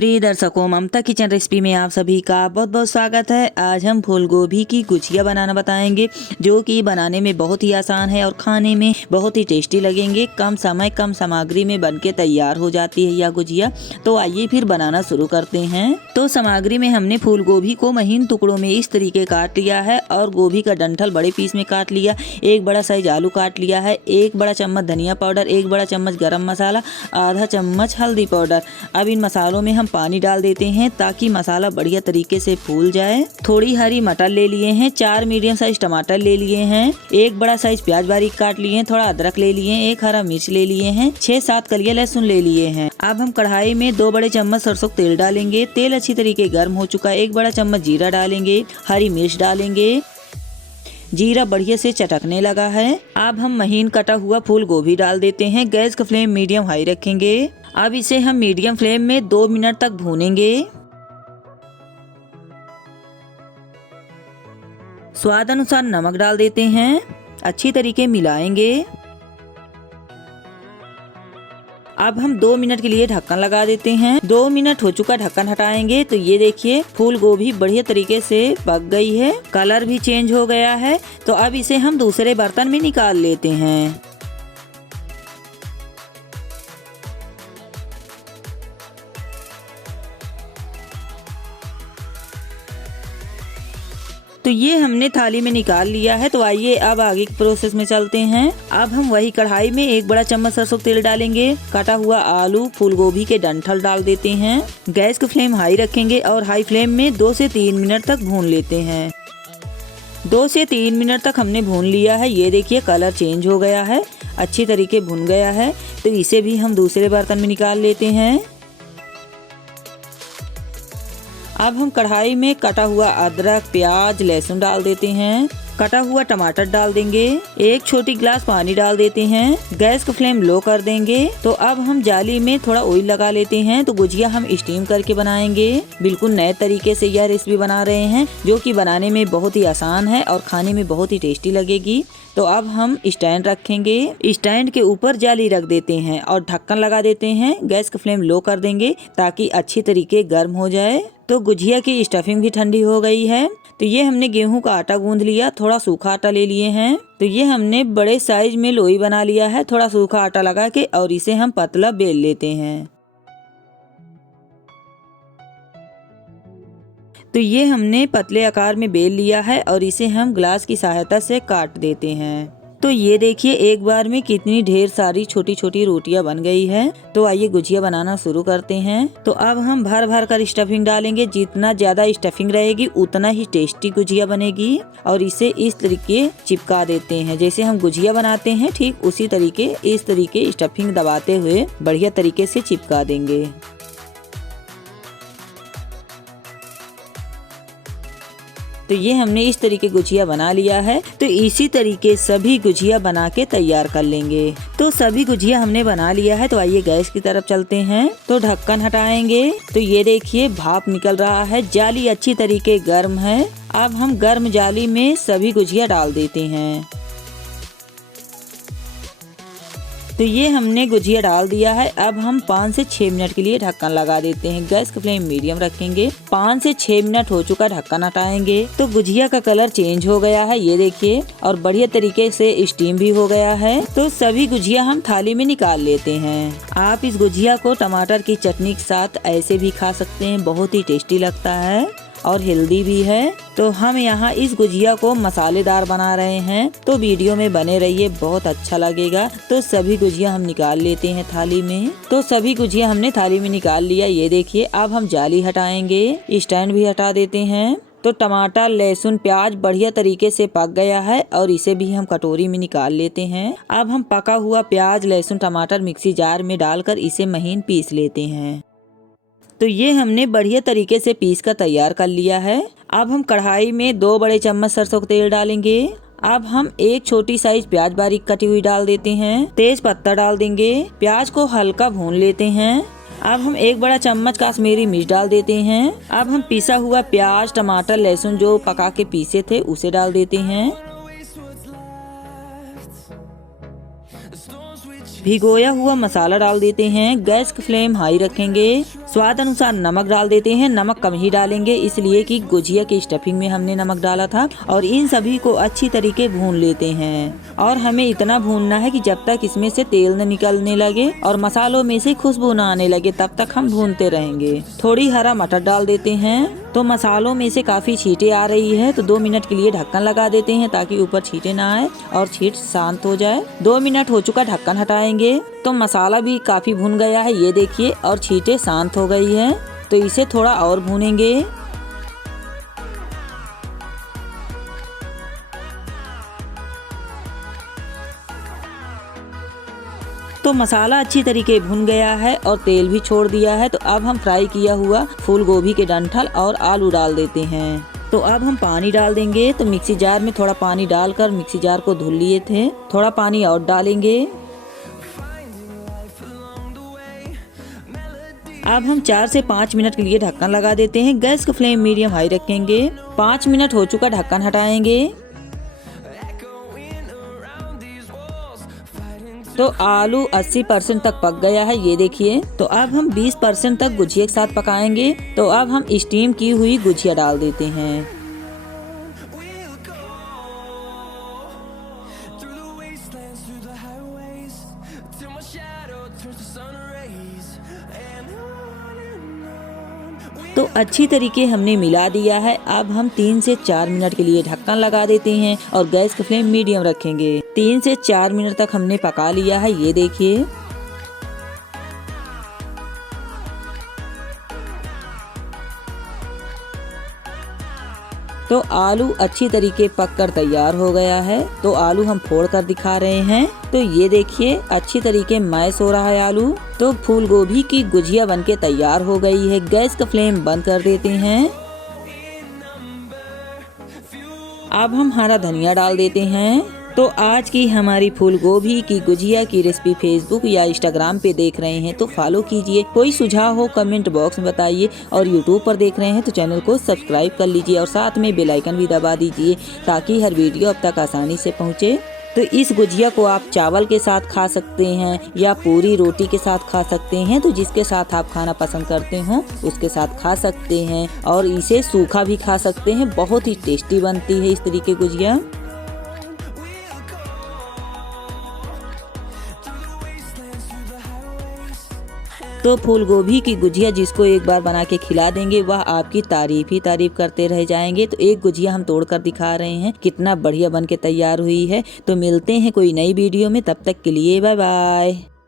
प्रिय दर्शकों, ममता kitchen recipe में आप सभी का बहुत बहुत स्वागत है। आज हम फूल गोभी की गुजिया बनाना बताएंगे, जो कि बनाने में बहुत ही आसान है और खाने में बहुत ही टेस्टी लगेंगे। कम समय कम सामग्री में बनके तैयार हो जाती है यह गुजिया। तो आइए फिर बनाना शुरू करते हैं। तो सामग्री में हमने फूल गोभी को महीन टुकड़ों में इस तरीके काट लिया है और गोभी का डंठल बड़े पीस में काट लिया। एक बड़ा साइज आलू काट लिया है, एक बड़ा चम्मच धनिया पाउडर, एक बड़ा चम्मच गरम मसाला, आधा चम्मच हल्दी पाउडर। अब इन मसालों में हम पानी डाल देते हैं ताकि मसाला बढ़िया तरीके से फूल जाए। थोड़ी हरी मटर ले लिए हैं, 4 मीडियम साइज टमाटर ले लिए हैं, एक बड़ा साइज प्याज बारीक काट लिए हैं, थोड़ा अदरक ले लिए हैं, एक हरा मिर्च ले लिए हैं, 6-7 कलियां लहसुन ले लिए हैं। अब हम कढ़ाई में 2 बड़े चम्मच सरसों तेल डालेंगे। तेल अच्छी तरीके गर्म हो चुका है। एक बड़ा चम्मच जीरा डालेंगे, हरी मिर्च डालेंगे। जीरा बढ़िया से चटकने लगा है। अब हम महीन कटा हुआ फूल गोभी डाल देते हैं। गैस का फ्लेम मीडियम हाई रखेंगे। अब इसे हम मीडियम फ्लेम में 2 मिनट तक भूनेंगे। स्वाद अनुसार नमक डाल देते हैं, अच्छी तरीके मिलाएंगे। अब हम 2 मिनट के लिए ढक्कन लगा देते हैं। 2 मिनट हो चुका, ढक्कन हटाएंगे तो ये देखिए फूल गोभी बढ़िया तरीके से पक गई है, कलर भी चेंज हो गया है। तो अब इसे हम दूसरे बर्तन में निकाल लेते हैं। तो ये हमने थाली में निकाल लिया है। तो आइए अब आगे के प्रोसेस में चलते हैं। अब हम वही कढ़ाई में 1 बड़ा चम्मच सरसों तेल डालेंगे। कटा हुआ आलू फूल गोभी के डंठल डाल देते हैं। गैस का फ्लेम हाई रखेंगे और हाई फ्लेम में 2 से 3 मिनट तक भून लेते हैं। 2 से 3 मिनट तक हमने भून लिया है। ये देखिए कलर चेंज हो गया है, अच्छी तरीके भुन गया है। तो इसे भी हम दूसरे बर्तन में निकाल लेते हैं। अब हम कढ़ाई में कटा हुआ अदरक, प्याज, लहसुन डाल देते हैं। कटा हुआ टमाटर डाल देंगे। 1 छोटी गिलास पानी डाल देते हैं। गैस का फ्लेम लो कर देंगे। तो अब हम जाली में थोड़ा ऑयल लगा लेते हैं। तो गुजिया हम स्टीम करके बनाएंगे। बिल्कुल नए तरीके से यह रेसिपी बना रहे हैं, जो कि बनाने में बहुत ही आसान है और खाने में बहुत ही टेस्टी लगेगी। तो अब हम स्टैंड रखेंगे। स्टैंड के ऊपर जाली रख देते हैं और ढक्कन लगा देते हैं। गैस का फ्लेम लो कर देंगे ताकि अच्छी तरीके गर्म हो जाए। तो गुजिया की स्टफिंग भी ठंडी हो गई है। तो ये हमने गेहूं का आटा गूंद लिया, थोड़ा सूखा आटा ले लिए हैं। तो ये हमने बड़े साइज में लोई बना लिया है, थोड़ा सूखा आटा लगा के, और इसे हम पतला बेल लेते हैं। तो ये हमने पतले आकार में बेल लिया है और इसे हम ग्लास की सहायता से काट देते हैं। तो ये देखिए एक बार में कितनी ढेर सारी छोटी छोटी रोटियां बन गई है। तो आइए गुजिया बनाना शुरू करते हैं। तो अब हम भर भर कर स्टफिंग डालेंगे। जितना ज्यादा स्टफिंग रहेगी उतना ही टेस्टी गुजिया बनेगी। और इसे इस तरीके चिपका देते हैं, जैसे हम गुजिया बनाते हैं ठीक उसी तरीके इस तरीके स्टफिंग दबाते हुए बढ़िया तरीके से चिपका देंगे। तो ये हमने इस तरीके गुजिया बना लिया है। तो इसी तरीके सभी गुजिया बना के तैयार कर लेंगे। तो सभी गुजिया हमने बना लिया है। तो आइए गैस की तरफ चलते हैं। तो ढक्कन हटाएंगे। तो ये देखिए भाप निकल रहा है, जाली अच्छी तरीके गर्म है। अब हम गर्म जाली में सभी गुजिया डाल देते हैं। तो ये हमने गुजिया डाल दिया है। अब हम 5 से 6 मिनट के लिए ढक्कन लगा देते हैं। गैस का फ्लेम मीडियम रखेंगे। 5 से 6 मिनट हो चुका, ढक्कन हटाएंगे। तो गुजिया का कलर चेंज हो गया है, ये देखिए, और बढ़िया तरीके से स्टीम भी हो गया है। तो सभी गुजिया हम थाली में निकाल लेते हैं। आप इस गुजिया को टमाटर की चटनी के साथ ऐसे भी खा सकते हैं, बहुत ही टेस्टी लगता है और हेल्दी भी है। तो हम यहाँ इस गुजिया को मसालेदार बना रहे हैं। तो वीडियो में बने रहिए, बहुत अच्छा लगेगा। तो सभी गुजिया हम निकाल लेते हैं थाली में। तो सभी गुजिया हमने थाली में निकाल लिया, ये देखिए। अब हम जाली हटाएंगे, स्टैंड भी हटा देते हैं। तो टमाटर, लहसुन, प्याज बढ़िया तरीके से पक गया है और इसे भी हम कटोरी में निकाल लेते हैं। अब हम पका हुआ प्याज, लहसुन, टमाटर मिक्सी जार में डालकर इसे महीन पीस लेते हैं। तो ये हमने बढ़िया तरीके से पीस कर तैयार कर लिया है। अब हम कढ़ाई में 2 बड़े चम्मच सरसों का तेल डालेंगे। अब हम 1 छोटी साइज प्याज बारीक कटी हुई डाल देते हैं। तेज पत्ता डाल देंगे। प्याज को हल्का भून लेते हैं। अब हम 1 बड़ा चम्मच कश्मीरी मिर्च डाल देते हैं। अब हम पिसा हुआ प्याज, टमाटर, लहसुन जो पका के पीसे थे उसे डाल देते हैं। भिगोया हुआ मसाला डाल देते हैं। गैस की फ्लेम हाई रखेंगे। स्वाद अनुसार नमक डाल देते हैं। नमक कम ही डालेंगे इसलिए कि गुजिया की स्टफिंग में हमने नमक डाला था। और इन सभी को अच्छी तरीके भून लेते हैं। और हमें इतना भूनना है कि जब तक इसमें से तेल न निकलने लगे और मसालों में से खुशबू न आने लगे तब तक हम भूनते रहेंगे। थोड़ी हरा मटर डाल देते हैं। तो मसालों में से काफी छींटे आ रही है तो 2 मिनट के लिए ढक्कन लगा देते हैं ताकि ऊपर छींटे ना आए और छींट शांत हो जाए। 2 मिनट हो चुका, ढक्कन हटाएंगे तो मसाला भी काफी भुन गया है, ये देखिए, और छींटे शांत हो गई है। तो इसे थोड़ा और भूनेंगे। तो मसाला अच्छी तरीके भुन गया है और तेल भी छोड़ दिया है। तो अब हम फ्राई किया हुआ फूल गोभी के डंठल और आलू डाल देते हैं। तो अब हम पानी डाल देंगे। तो मिक्सी जार में थोड़ा पानी डालकर मिक्सी जार को धुल लिए थे। थोड़ा पानी और डालेंगे। अब हम 4 से 5 मिनट के लिए ढक्कन लगा देते हैं। गैस का फ्लेम मीडियम हाई रखेंगे। 5 मिनट हो चुका, ढक्कन हटाएंगे। तो आलू 80% तक पक गया है, ये देखिए। तो अब हम 20% तक गुजिया के साथ पकाएंगे। तो अब हम स्टीम की हुई गुजिया डाल देते हैं। तो अच्छी तरीके हमने मिला दिया है। अब हम 3 से 4 मिनट के लिए ढक्कन लगा देते हैं और गैस की फ्लेम मीडियम रखेंगे। 3 से 4 मिनट तक हमने पका लिया है, ये देखिए। तो आलू अच्छी तरीके पककर तैयार हो गया है। तो आलू हम फोड़ कर दिखा रहे हैं। तो ये देखिए, अच्छी तरीके मैश हो रहा है आलू। तो फूल गोभी की गुजिया बनके तैयार हो गई है। गैस का फ्लेम बंद कर देते हैं। अब हम हरा धनिया डाल देते हैं। तो आज की हमारी फूल गोभी की गुजिया की रेसिपी फेसबुक या इंस्टाग्राम पे देख रहे हैं तो फॉलो कीजिए। कोई सुझाव हो कमेंट बॉक्स में बताइए। और यूट्यूब पर देख रहे हैं तो चैनल को सब्सक्राइब कर लीजिए और साथ में बेल आइकन भी दबा दीजिए ताकि हर वीडियो अब तक आसानी से पहुँचे। तो इस गुजिया को आप चावल के साथ खा सकते हैं या पूरी रोटी के साथ खा सकते हैं। तो जिसके साथ आप खाना पसंद करते हो उसके साथ खा सकते हैं। और इसे सूखा भी खा सकते हैं। बहुत ही टेस्टी बनती है इस तरीके गुजिया। तो फूल गोभी की गुजिया जिसको एक बार बना के खिला देंगे वह आपकी तारीफ ही तारीफ करते रह जाएंगे। तो एक गुजिया हम तोड़ कर दिखा रहे हैं, कितना बढ़िया बन के तैयार हुई है। तो मिलते हैं कोई नई वीडियो में, तब तक के लिए बाय बाय।